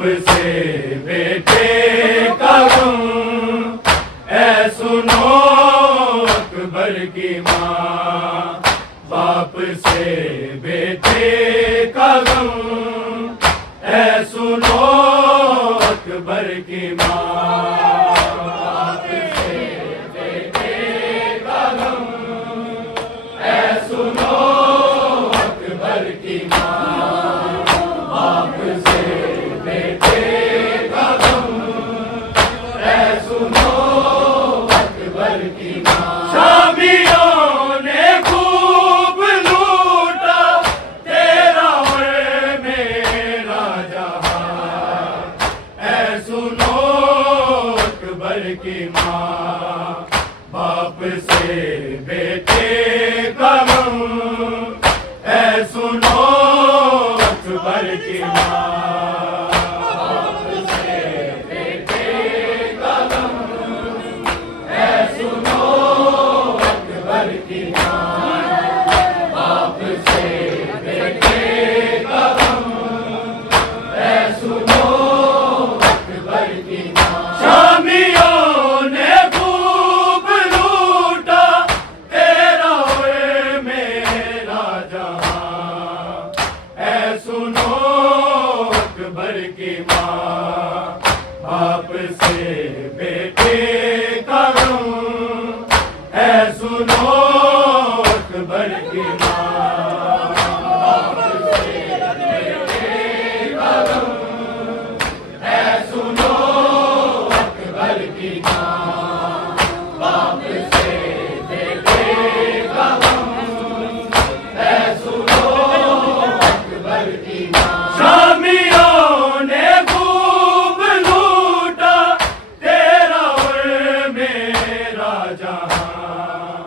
से बेटे का गम, ऐ सुनो अकबर की माँ। बाप से बेटे का गम, ऐ सुनो अकबर की माँ। बाप से बेटे का गम, ऐ सुनो अकबर की माँ। बाप से बेटे का गम, ऐ सुनो अकबर की माँ। शामियों ने खूब लूटा तेरा और मेरा जहां, ऐ सुनो अकबर की माँ। बाप से बेटे का गम, ऐ सुनो अकबर की माँ। बाप से बेटे का गम, ऐ सुनो अकबर की माँ। बाप से बेटे का गम, ऐ सुनो अकबर की माँ। शामियों ने खूब लूटा तेरा और मेरा जहां, ऐ सुनो अकबर की माँ। बाप से बेटे का गम, ऐ सुनो अकबर की माँ। बाप से बेटे का गम, ऐ सुनो अकबर की माँ। बाप से बेटे का गम, ऐ सुनो अकबर की माँ। शामियों ने खूब लूटा तेरा और मेरा जहां,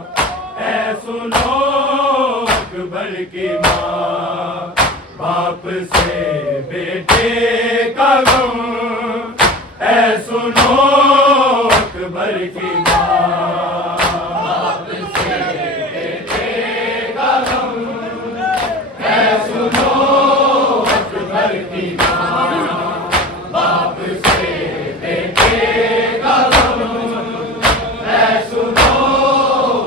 ऐ सुनो अकबर की माँ। बाप से बेटे का गम, ऐ सुनो अकबर की माँ। बाप से बेटे का गम, ऐ सुनो अकबर की माँ। बाप से बेटे का गम, ऐ सुनो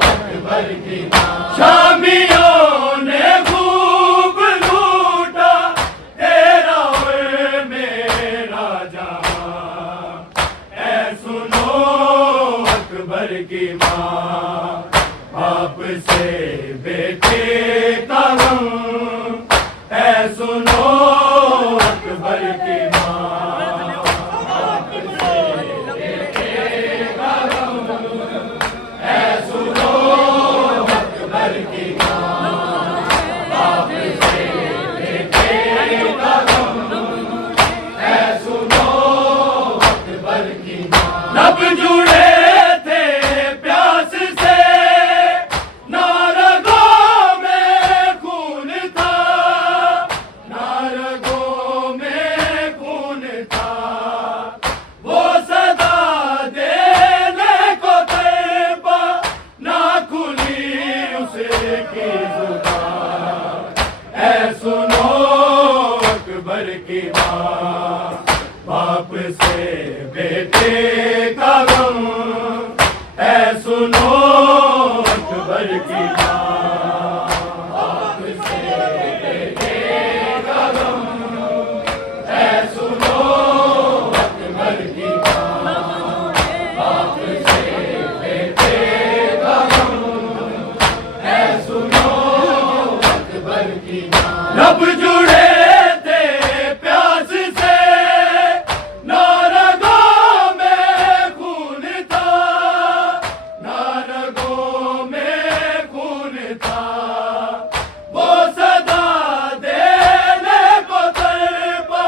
अकबर की माँ। शामियों ने खूब लूटा तेरा और मेरा जहां, ऐ सुनो अकबर की माँ। बाप से बेटे का गम, ऐ सुनो अकबर की माँ। बाप से बेटे का गम, ऐ सुनो अकबर की माँ। बाप से बेटे का गम, ऐ सुनो अकबर की माँ। लब जुड़े थे प्यास से, ना रगों में खून था, ना रगों में खून था। वो सदा देने को तड़पा, ना खुली उसकी जुबान, ऐ सुनो अकबर की माँ। बाप से बेटे का गम, ऐ सुनो अकबर की माँ। बाप से बेटे का गम, ऐ सुनो अकबर की माँ। बाप से बेटे का गम, ऐ सुनो अकबर की माँ। लब जुड़े थे प्यास से, ना रगों में खून था, ना रगों में खून था। वो सदा देने को तड़पा,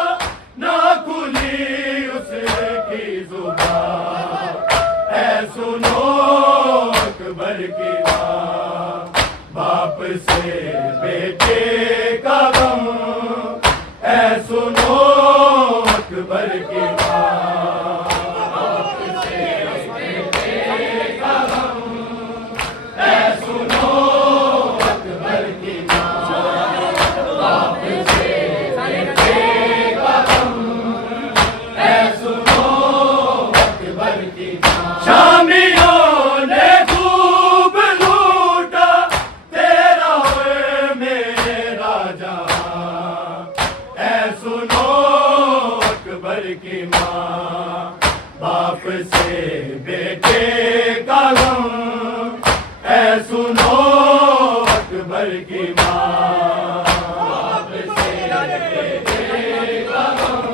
ना खुली उसकी जुबान, ऐ सुनो अकबर की माँ। बाप से बेटे का गम, ऐ सुनो अकबर की माँ। बाप से बेटे का गम, ऐ सुनो अकबर की माँ। बाप से बेटे का गम, की माँ, बाप से बेटे का गम, ऐ सुनो अकबर की माँ। बाप से बेटे का गम,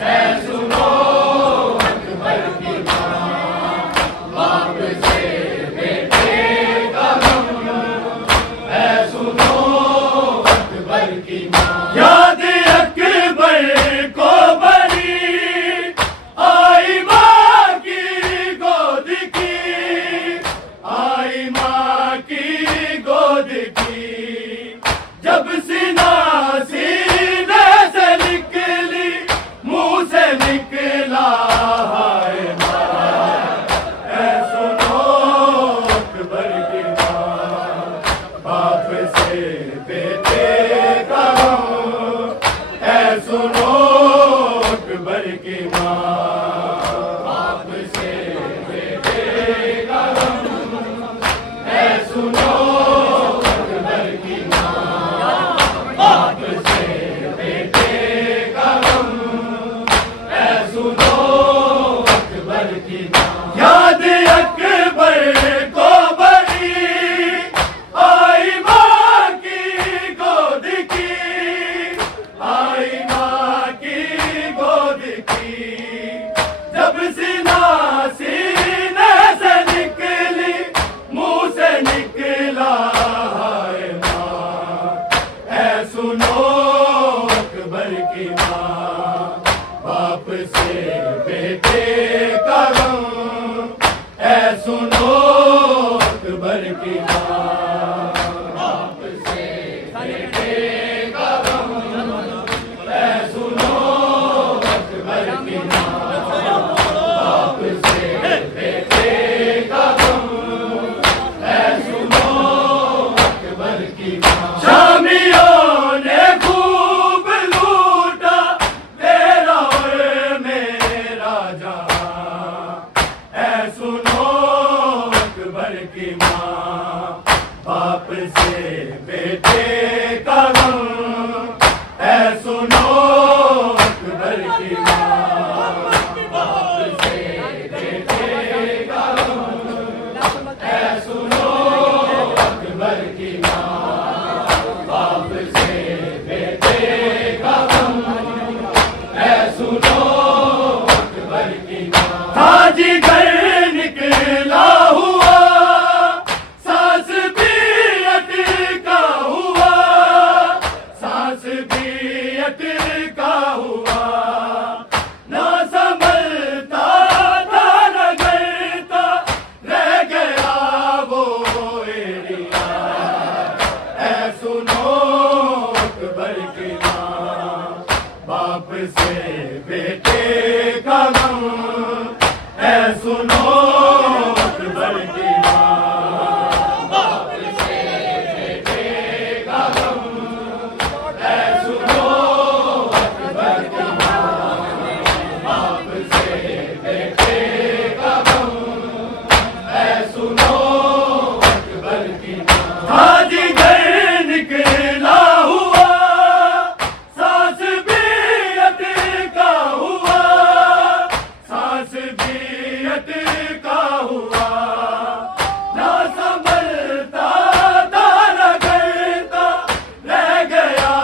ऐ सुनो अकबर की माँ। बाप से बेटे का गम, ऐ सुनो अकबर की माँ। याद अकबर को बड़ी आई माँ की गोद की, आई माँ की गोद की। जब सीना सीने से निकली, मुंह से निकला हाय माँ, ऐ सुनो अकबर की माँ। बाप से बेटे का गम, ऐ सुनो अकबर की माँ। बाप से बेटे का गम, ऐ सुनो अकबर की माँ। बाप से बेटे का गम, ऐ सुनो अकबर की माँ। याद अकबर को बड़ी आई माँ की गोद की, आई माँ की गोद की। जब सीना सीने से निकली, मुंह से निकला हाय माँ, ऐ सुनो अकबर की माँ। बाप से बेटे का गम, ऐ सुनो अकबर की माँ। बाप से बेटे का गम, ऐ सुनो अकबर की माँ। बाप से बेटे का गम, ऐ सुनो अकबर की माँ। शामियों ने खूब लूटा तेरा और मेरा जहां, ऐ सुनो अकबर की माँ। बाप से बेटे का गम, ऐ सुनो अकबर की माँ। बाप से बेटे का गम, ऐ सुनो अकबर की माँ। बाप से बेटे का गम, ऐ सुनो अकबर की माँ। ताजी घर निकला हुआ, सांस भी अटका हुआ, सांस भी अटका हुआ। ना संभलता था न करता, रह गया वो एरिया, ऐ सुनो अकबर की माँ। बाप से बेटे का गम, ऐ सुनो अकबर की माँ। बाप से बेटे का गम, ऐ सुनो अकबर की माँ। बाप से बेटे का गम, ऐ सुनो अकबर की माँ। ताजी घर निकला हुआ, सांस भी अटका हुआ, सांस भी अटका हुआ। ना संभलता था न करता, रह गया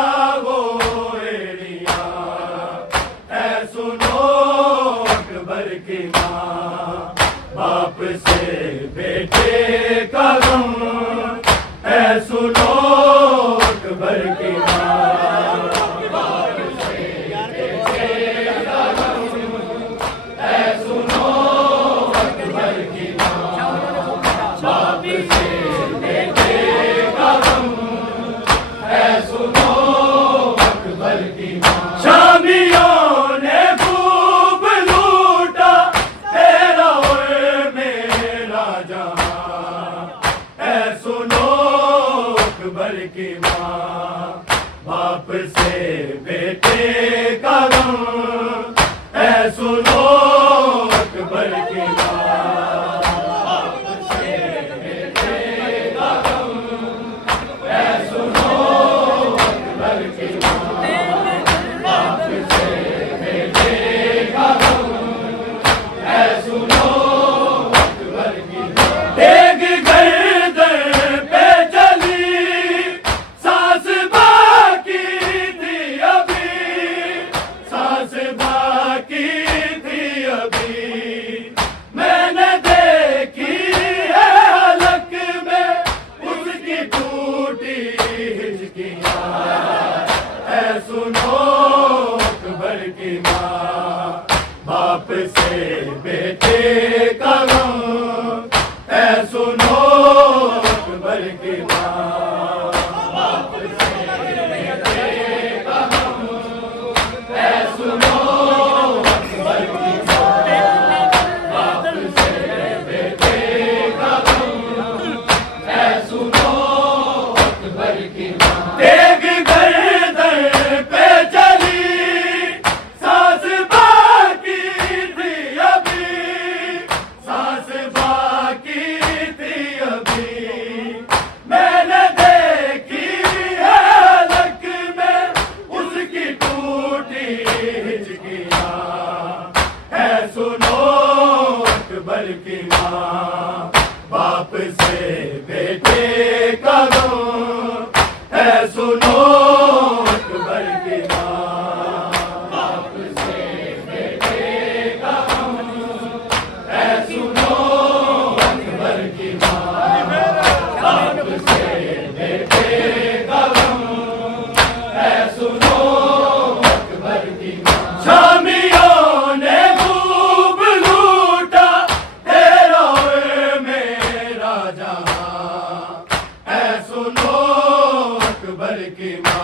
वो एरिया, ऐ सुनो अकबर की माँ। बाप से बेटे का गम, ऐ सुनो अकबर की माँ। बाप से बेटे का गम, ऐ सुनो अकबर की माँ। बाप से बेटे का गम, ऐ सुनो अकबर की माँ। शामियों ने खूब लूटा तेरा और मेरा जहां, ऐ सुनो अकबर की माँ। बाप से बेटे का गम, ऐ सुनो अकबर की माँ। बाप से बेटे का गम, ऐ सुनो अकबर की माँ। बाप से बेटे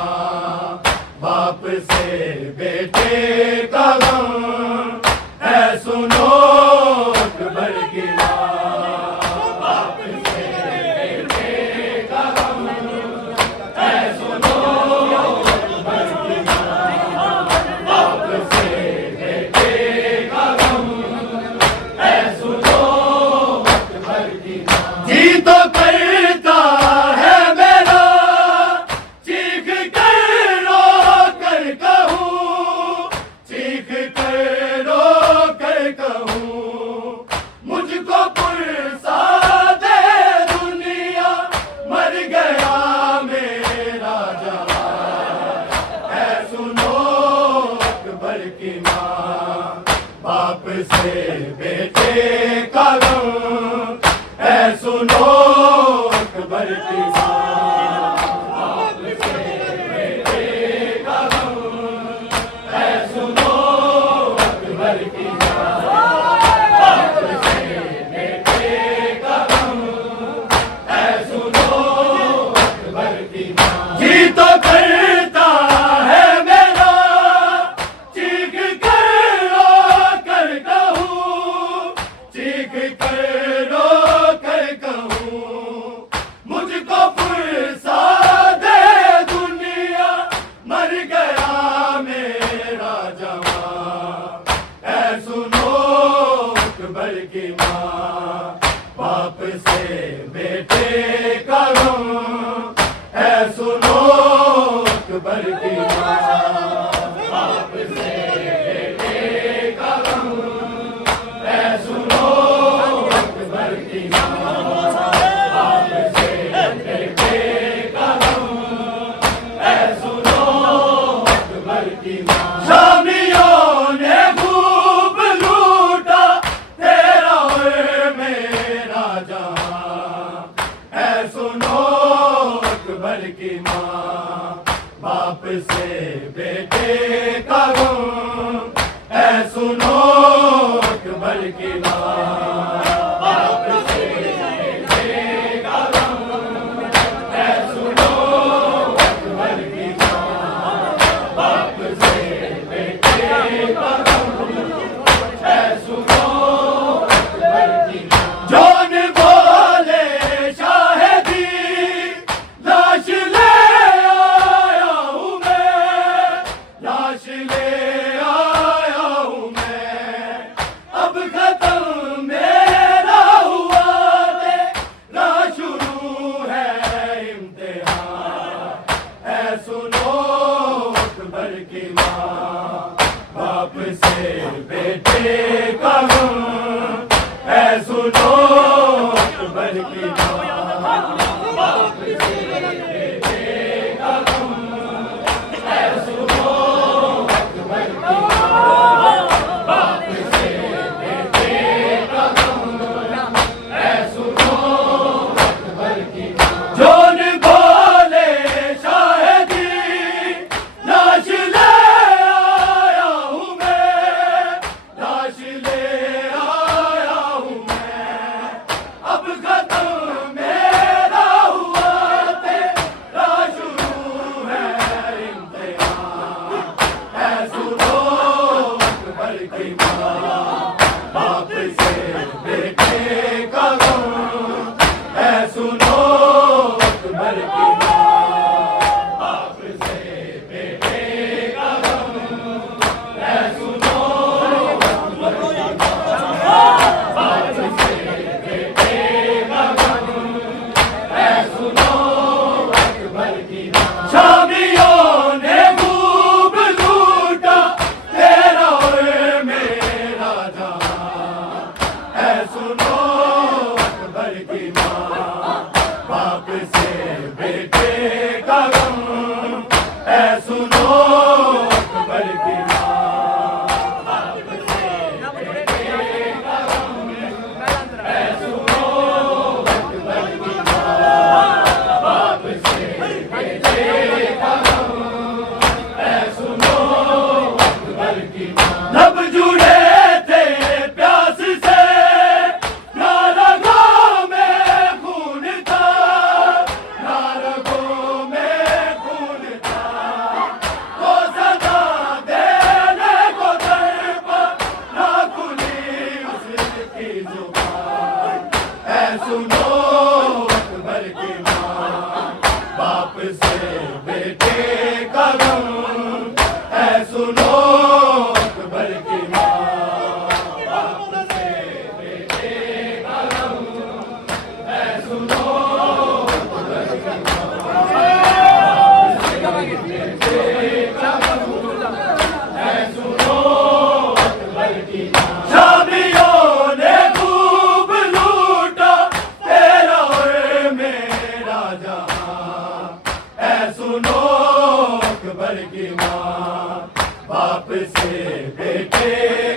माँ, बाप से बेटे का गम है सुनो अकबर की माँ, बाप से बेटे का गम है सुनो अकबर की माँ, बाप से बेटे का गम है सुनो अकबर की माँ। जी तो करता है मेरा चीख कर रो कर कहूँ, चीख कर रो कर कहूँ, मुझको पुरसा दे दुनिया, मर गया मेरा जवान है सुनो अकबर की माँ, बाप से बेटे का गम है सुनो अकबर की माँ, बाप से बेटे का गम है सुनो अकबर की माँ, बाप से बेटे का गम है सुनो अकबर की माँ। जी तो करता है मेरा चीख कर रो कर कहूँ, चीख कर रो कर कहूँ, मुझको पुरसा दे दुनिया, मर गया मेरा जवान है सुनो अकबर की माँ, बाप से बेटे का गम है सुनो अकबर की माँ, बाप से बेटे का गम है सुनो अकबर की माँ, बाप से बेटे का गम है सुनो अकबर की माँ। शामियों ने खूब लूटा तेरा और मेरा जहां है सुनो अकबर की माँ, बाप से बेटे का गम है सुनो अकबर की माँ, बाप से बेटे का गम है सुनो अकबर की माँ, बाप से बेटे का गम है सुनो अकबर की माँ। जौन बोले शाहिदी लाश ले आया हूँ मैं, लाश ले आया हूँ मैं, अब खत्म मेरा हुआ तेरा शुरू है इम्तिहान है सुनो अकबर की माँ, बाप से बेटे का गम है सुनो अकबर की माँ, बाप से बेटे का गम है सुनो अकबर की माँ, बाप से बेटे का गम है सुनो अकबर की माँ। जौन बोले शाहिदी लाश ले आया हूँ मैं, लाश ले आया हूँ मैं, अब खत्म मेरा हुआ तेरा शुरू है इम्तिहान है सुनो अकबर की माँ, बाप से बेटे का गम है सुनो अकबर की माँ, बाप से बेटे का गम है सुनो अकबर की माँ, बाप से बेटे का गम है सुनो अकबर की माँ। शामियों ने खूब लूटा तेरा और मेरा जहां है सुनो अकबर की माँ, बाप से बेटे का गम है सुनो अकबर की माँ, बाप से बेटे का गम है सुनो अकबर की माँ, बाप से बेटे का गम है सुनो अकबर की माँ। लब जुड़े थे प्यास से ना रगों में खून था, ना रगों में खून था, से बेटे